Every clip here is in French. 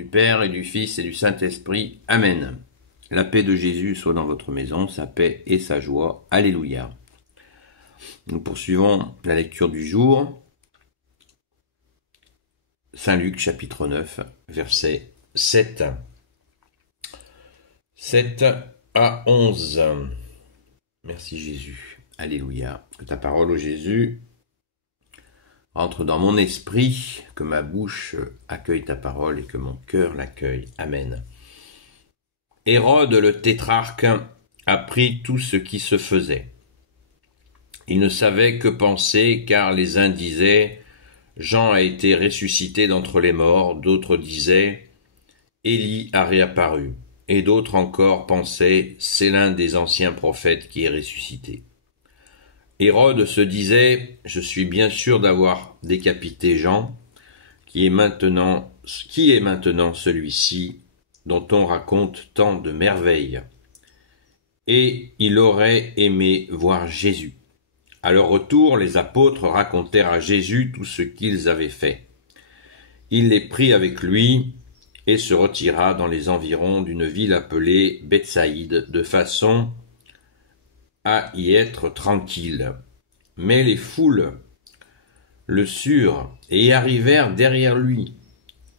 du Père et du Fils et du Saint-Esprit. Amen. La paix de Jésus soit dans votre maison, sa paix et sa joie. Alléluia. Nous poursuivons la lecture du jour. Saint Luc chapitre 9, versets 7 à 11. Merci Jésus. Alléluia. Que ta parole, ô Jésus, entre dans mon esprit, que ma bouche accueille ta parole et que mon cœur l'accueille. Amen. Hérode le tétrarque apprit tout ce qui se faisait. Il ne savait que penser, car les uns disaient « Jean a été ressuscité d'entre les morts », d'autres disaient « Élie a réapparu », et d'autres encore pensaient « C'est l'un des anciens prophètes qui est ressuscité ». Hérode se disait « Je suis bien sûr d'avoir décapité Jean, qui est maintenant celui-ci dont on raconte tant de merveilles ?» Et il aurait aimé voir Jésus. À leur retour, les apôtres racontèrent à Jésus tout ce qu'ils avaient fait. Il les prit avec lui et se retira dans les environs d'une ville appelée Bethsaïde, de façon à y être tranquille. Mais les foules le surent et y arrivèrent derrière lui.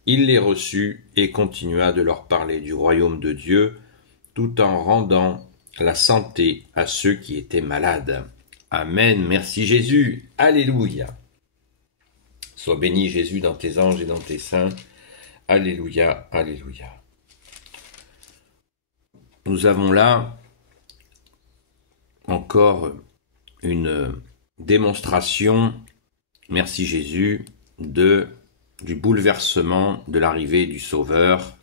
Il les reçut et continua de leur parler du royaume de Dieu, tout en rendant la santé à ceux qui étaient malades. Amen. Merci Jésus. Alléluia. Sois béni Jésus dans tes anges et dans tes saints. Alléluia. Alléluia. Nous avons là encore une démonstration, merci Jésus, du bouleversement de l'arrivée du Sauveur.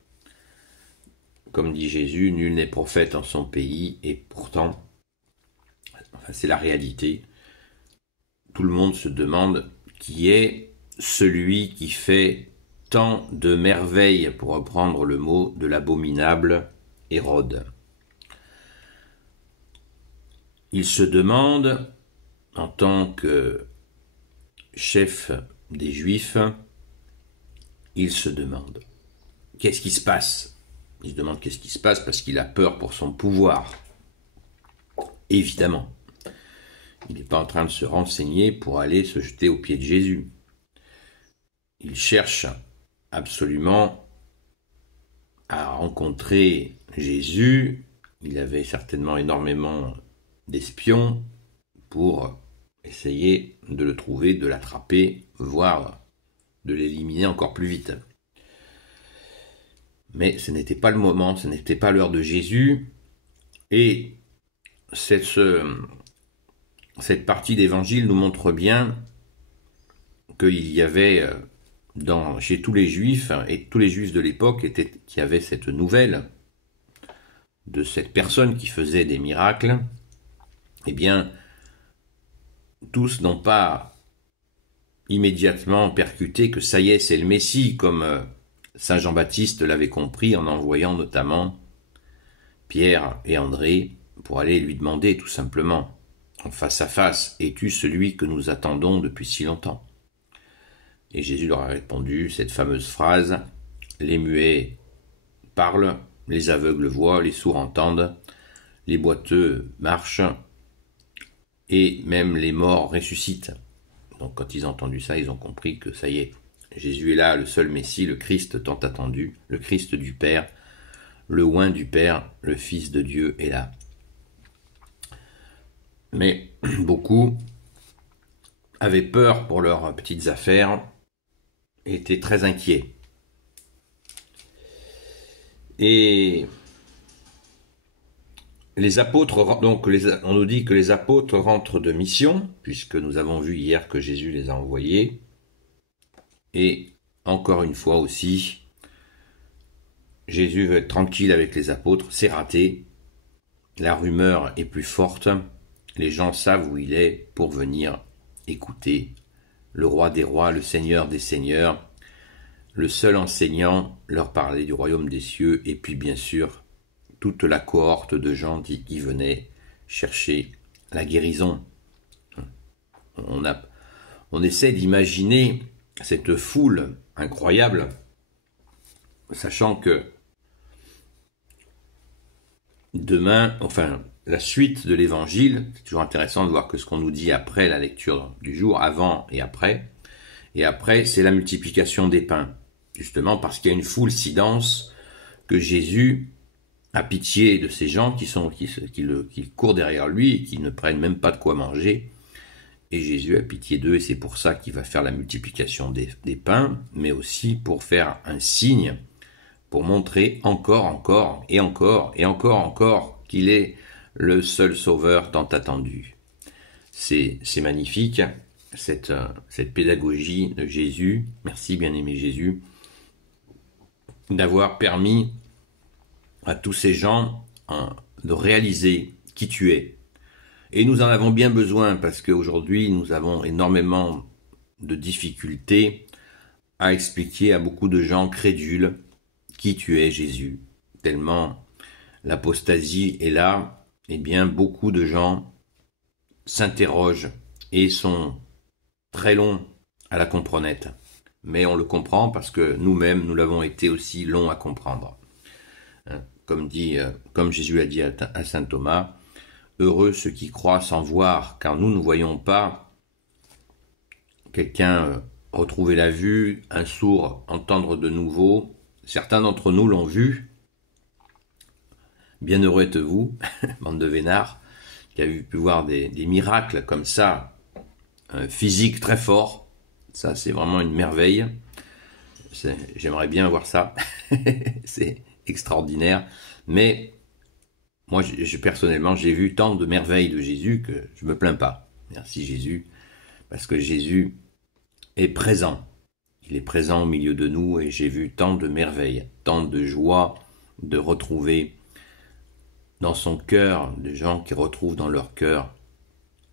Comme dit Jésus, nul n'est prophète en son pays, et pourtant, c'est la réalité. Tout le monde se demande qui est celui qui fait tant de merveilles, pour reprendre le mot de l'abominable Hérode. Il se demande, en tant que chef des Juifs, il se demande qu'est-ce qui se passe. Il se demande qu'est-ce qui se passe parce qu'il a peur pour son pouvoir. Évidemment, il n'est pas en train de se renseigner pour aller se jeter aux pieds de Jésus. Il cherche absolument à rencontrer Jésus. Il avait certainement énormément d'espions pour essayer de le trouver, de l'attraper, voire de l'éliminer encore plus vite. Mais ce n'était pas le moment, ce n'était pas l'heure de Jésus, et cette partie d'évangile nous montre bien qu'il y avait chez tous les Juifs, et tous les Juifs de l'époque qui avaient cette nouvelle de cette personne qui faisait des miracles. Eh bien, tous n'ont pas immédiatement percuté que ça y est, c'est le Messie, comme Saint Jean-Baptiste l'avait compris en envoyant notamment Pierre et André pour aller lui demander tout simplement, en face à face, « Es-tu celui que nous attendons depuis si longtemps ?» Et Jésus leur a répondu cette fameuse phrase, « Les muets parlent, les aveugles voient, les sourds entendent, les boiteux marchent, et même les morts ressuscitent. » Donc quand ils ont entendu ça, ils ont compris que ça y est, Jésus est là, le seul Messie, le Christ tant attendu, le Christ du Père, le oint du Père, le Fils de Dieu est là. Mais beaucoup avaient peur pour leurs petites affaires et étaient très inquiets. Et les apôtres, donc on nous dit que les apôtres rentrent de mission, puisque nous avons vu hier que Jésus les a envoyés. Et encore une fois aussi, Jésus veut être tranquille avec les apôtres, c'est raté. La rumeur est plus forte, les gens savent où il est pour venir écouter le roi des rois, le seigneur des seigneurs, le seul enseignant leur parler du royaume des cieux, et puis bien sûr, toute la cohorte de gens qui venaient chercher la guérison. On essaie d'imaginer cette foule incroyable sachant que demain, enfin, la suite de l'évangile, c'est toujours intéressant de voir que ce qu'on nous dit après la lecture du jour, avant et après, c'est la multiplication des pains, justement parce qu'il y a une foule si dense que Jésus a pitié de ces gens qui courent derrière lui et qui ne prennent même pas de quoi manger. Et Jésus a pitié d'eux, et c'est pour ça qu'il va faire la multiplication des pains, mais aussi pour faire un signe, pour montrer encore qu'il est le seul sauveur tant attendu. C'est magnifique, cette pédagogie de Jésus. Merci bien-aimé Jésus, d'avoir permis à tous ces gens de réaliser qui tu es. Et nous en avons bien besoin parce qu'aujourd'hui nous avons énormément de difficultés à expliquer à beaucoup de gens crédules qui tu es Jésus. Tellement l'apostasie est là, eh bien beaucoup de gens s'interrogent et sont très longs à la comprennette. Mais on le comprend parce que nous-mêmes, nous l'avons été aussi longs à comprendre. Comme Jésus a dit à saint Thomas, « Heureux ceux qui croient sans voir, car nous ne voyons pas quelqu'un retrouver la vue, un sourd entendre de nouveau. Certains d'entre nous l'ont vu. Bienheureux êtes-vous, bande de vénards, qui avez pu voir des miracles comme ça, physiques très forts. Ça, c'est vraiment une merveille. J'aimerais bien voir ça. C'est extraordinaire. Mais moi, personnellement, j'ai vu tant de merveilles de Jésus que je me plains pas. Merci Jésus, parce que Jésus est présent. Il est présent au milieu de nous et j'ai vu tant de merveilles, tant de joie de retrouver dans son cœur, des gens qui retrouvent dans leur cœur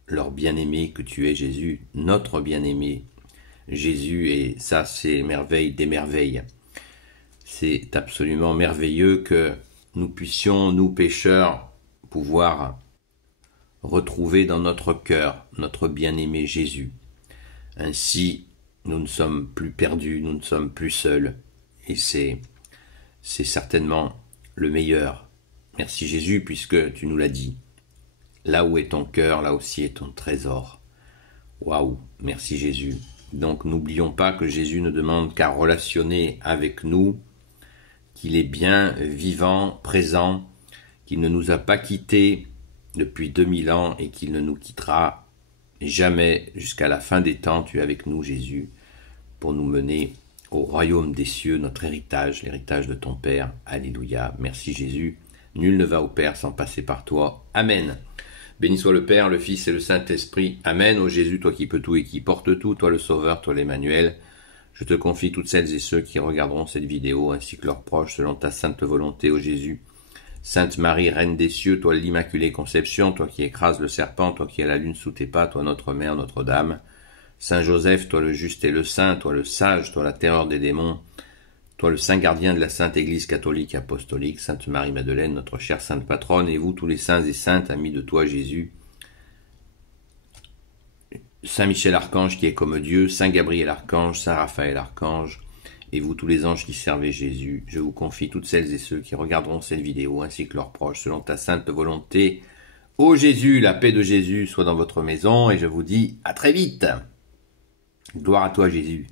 leur bien-aimé que tu es Jésus, notre bien-aimé Jésus, et ça c'est merveille des merveilles. C'est absolument merveilleux que nous puissions, nous pécheurs, pouvoir retrouver dans notre cœur notre bien-aimé Jésus. Ainsi, nous ne sommes plus perdus, nous ne sommes plus seuls, et c'est certainement le meilleur. Merci Jésus, puisque tu nous l'as dit. Là où est ton cœur, là aussi est ton trésor. Waouh, merci Jésus. Donc n'oublions pas que Jésus ne demande qu'à relationner avec nous, qu'il est bien vivant, présent, qu'il ne nous a pas quittés depuis 2000 ans et qu'il ne nous quittera jamais jusqu'à la fin des temps. Tu es avec nous Jésus pour nous mener au royaume des cieux, notre héritage, l'héritage de ton Père. Alléluia. Merci Jésus. Nul ne va au Père sans passer par toi. Amen. Béni soit le Père, le Fils et le Saint-Esprit. Amen. Ô Jésus, toi qui peux tout et qui portes tout, toi le Sauveur, toi l'Emmanuel, je te confie toutes celles et ceux qui regarderont cette vidéo, ainsi que leurs proches, selon ta sainte volonté, ô Jésus. Sainte Marie, Reine des cieux, toi l'Immaculée Conception, toi qui écrases le serpent, toi qui as la lune sous tes pas, toi notre Mère, Notre-Dame. Saint Joseph, toi le juste et le saint, toi le sage, toi la terreur des démons, toi le saint gardien de la Sainte Église catholique apostolique, Sainte Marie-Madeleine, notre chère sainte patronne, et vous tous les saints et saintes, amis de toi Jésus, Saint Michel Archange qui est comme Dieu, Saint Gabriel Archange, Saint Raphaël Archange, et vous tous les anges qui servez Jésus, je vous confie toutes celles et ceux qui regarderont cette vidéo, ainsi que leurs proches, selon ta sainte volonté. Ô Jésus, la paix de Jésus soit dans votre maison, et je vous dis à très vite. Gloire à toi Jésus.